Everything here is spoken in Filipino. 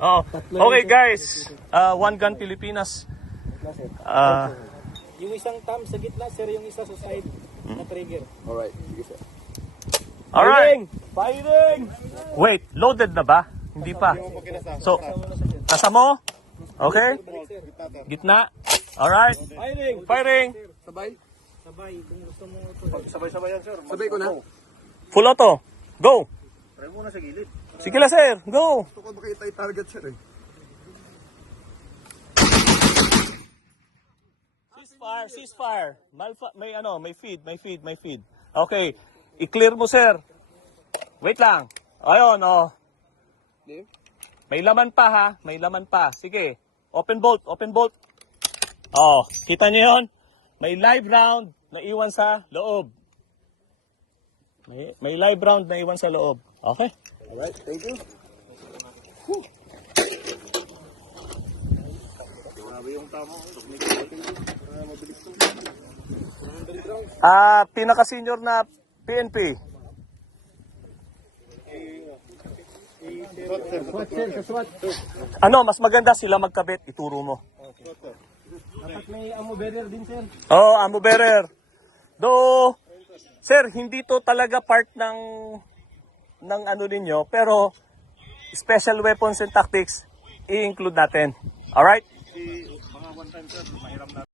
Oh. Okay guys, One Gun Pilipinas. Yung isang thumb sa gitna, sir, yung isa sa side na trigger. Alright, sige sir. Alright. Firing! Wait, loaded na ba? Hindi pa. So, kasa mo? Okay? Gitna? Alright. Firing! Firing. Sabay? Sabay, kung gusto mo ito. Sabay-sabay yan, sir. Sabay ko na. Full auto. Go. Try muna sa gilid. Sige lang sir, go. Gusto ko makita yung target sir eh. Ceasefire, ceasefire. May feed. Okay, i-clear mo sir. Wait lang. Ayun, oh. May laman pa ha, may laman pa. Sige, open bolt. Oh, kita niyo yon? May live round na iwan sa loob. May live round na iwan sa loob. Okay? Alright, thank you. Grabe yung tama. Pinaka-senior na PNP. Ano, mas maganda sila magkabit, ituro mo. Dapat may ammo bearer din, sir. Oh, ammo bearer. Do, sir, hindi to talaga part ng ano ninyo, pero special weapons and tactics i-include natin. Alright? Mga one time, sir, mahiram na.